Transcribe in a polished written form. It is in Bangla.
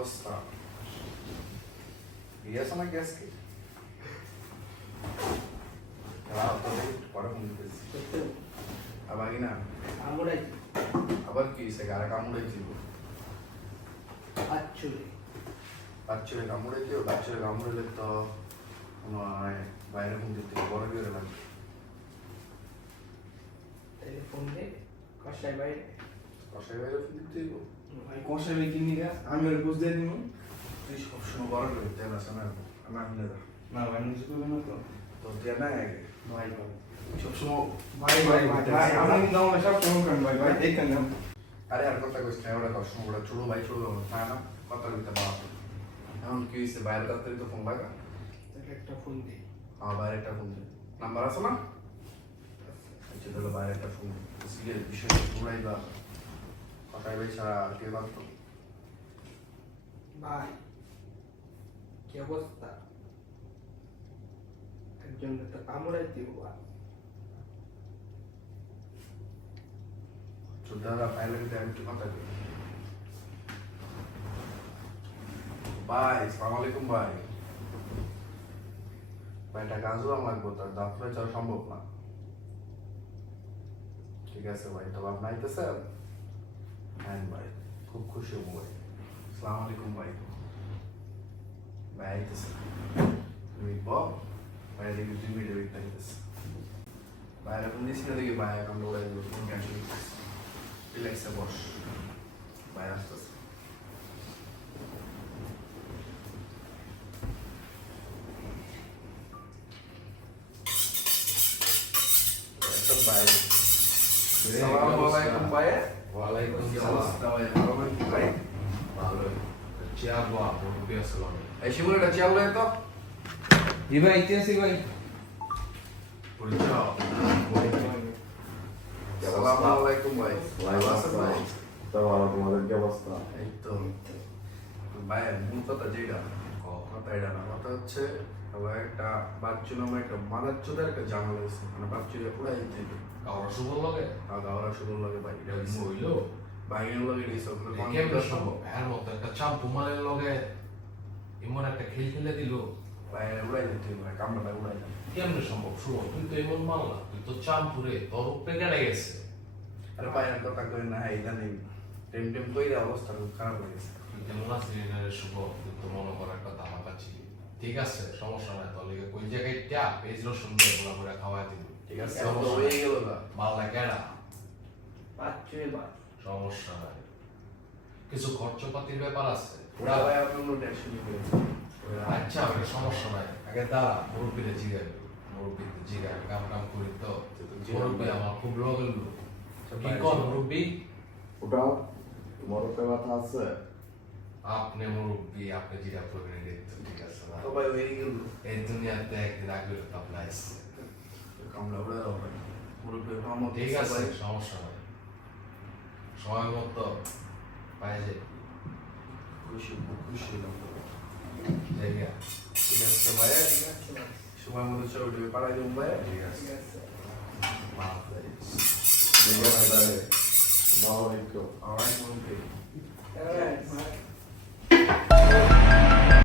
অবস্থা? গ্যাস না গ্যাস কি? পরে ফোন দিতেছি। আবার কি না? আবার কি হয়েছে? গাড়া কামড়াইছিল। বাচ্চুরে কামড়াইছিল, বাচ্চুরে কামড়াইলে তো বাইরে ফোন দিতে বড় করে লাগবে। ফোন দে কষাই বাইরে ফোন দিতে ভাই কষাই ভাই কিনি গা আমি ওর বুঝ দিয়ে দিব তুই সবসময় বড় করে তেল আছে না আমার নিয়ে যা না ভাই কিছু করবে না তো তো দিয়ে না আগে ভাই ভাই সবসময় ভাই ভাই ভাই আমি দাও না সব সময় করেন ভাই ভাই এই কেন আরে আর কথা কইছ না ওরা সবসময় বড় ছোট ভাই ছোট না না কথা বলতে বাপ এখন কি হইছে বাইরে রাতে তো ফোন লাগা একটা ফোন দে বাইরে একটা ফোন দে নাম্বার আছে না আচ্ছা তাহলে বাইরে একটা ফোন সিরিয়াস বিষয় পুরাই বা কথাই ভাই ছাড়া কে লাগতো ভাই কি অবস্থা একজন তো কামড়াই দিব চোদ্দারা পাইলে কিন্তু আমি একটু কথা কই ভাই আসসালামু আলাইকুম ভাই ভাইটা গাজু লাগবো তার দাঁত ফেলে যাওয়া সম্ভব না ঠিক আছে ভাই তবে আপনি আইতেছেন হ্যাঁ ভাই খুব খুশি হবো ভাই আসসালামু আলাইকুম ভাই ভাই আইতেছে তুমি বল ভাই দেখি 2 মিনিটের ভিতরে আইতেছে ভাই এখন দিচ্ছি না দেখি ভাই এখন দৌড়াই দেবো তুমি টেনশন নিতেছে রিল্যাক্সে বস ভাই আসতেছে ভাই আসসালামু আলাইকুম ভাই ওয়ালাইকুম অবস্থা ভাই ভালো নাকি ভাই ভালো চেয়ার বা মুরব্বী আসসালাম এই শিমুলটা চেয়ার লয় তো জি ভাই ইতিহাসিক ভাই পরিচয় আসসালামু আলাইকুম ভাই ভালো আছেন ভাই তোমাদের কি অবস্থা এই তো ভাই মূল কথা যেটা কথা এটা না কথা হচ্ছে আবার একটা বাচ্চু নামে একটা মাদাচ্চুদের একটা ঝামেলা হয়েছে মানে বাচ্চুরা পুরাই থেকে কারো শুভ লাগে গাওয়ার শুরু লাগে ভাই এটা হইল বাইরের লগে এই সব কেমনে সম্ভব এর মতো একটা চাম্পু মারের লগে এমন একটা খেল খেলে দিল বাইরে উড়াই দিতে মানে কামড়াটা উড়াই দিতে কেমনে সম্ভব শুভ তুই তো এমন মারলা তুই তো চাম্পুরে তোর উপরে কেটে গেছে আর বাইরের কথা কই না এটা নেই টেম টেম কইরা অবস্থা খুব খারাপ হয়ে গেছে তুই কেমন আছিস শুভ তুই তো মনে কর একটা দামা পাচ্ছি ঠিক আছে সমস্যা নাই তোর লিগে কোন জায়গায় ট্যাপ পেজ রসুন দিয়ে গোলা করে খাওয়াই দিবি ঠিক আছে তো হয়ে গেল না মালটা কেডা পাঁচে ভাই সমস্যা নাই কিছু খরচপাতির ব্যাপার আছে ওরা ভাই আপনার কোনো টেনশন নিতে আচ্ছা ওটা সমস্যা নাই আগে দাঁড়া মুরব্বীরে জিগাবি মুরব্বীতে জিগাবি কাম কাম করি তো মুরব্বী আমার খুব লগের লোক কি কর মুরব্বী ওটা তোমার উপরে কথা আছে আপনি মুরব্বী আপনি জিরা করবেন এটা ঠিক আছে না তো ভাই হয়ে গেল এই দুনিয়াতে একদিন আগে তো আপনি আসছে কামড়া উড়াই দাও ভাই মুরব্বী আমার ঠিক আছে সমস্যা নাই সময় মতো পাই যে খুশি খুশি হলাম জায়গা ঠিক আছে ভাই সময় মতো চলে উঠবে পাড়ায় যাবো ভাই ঠিক আছে ঠিক আছে মাফ ঠিক আছে তাহলে ভালো একটু alright মুরব্বী alright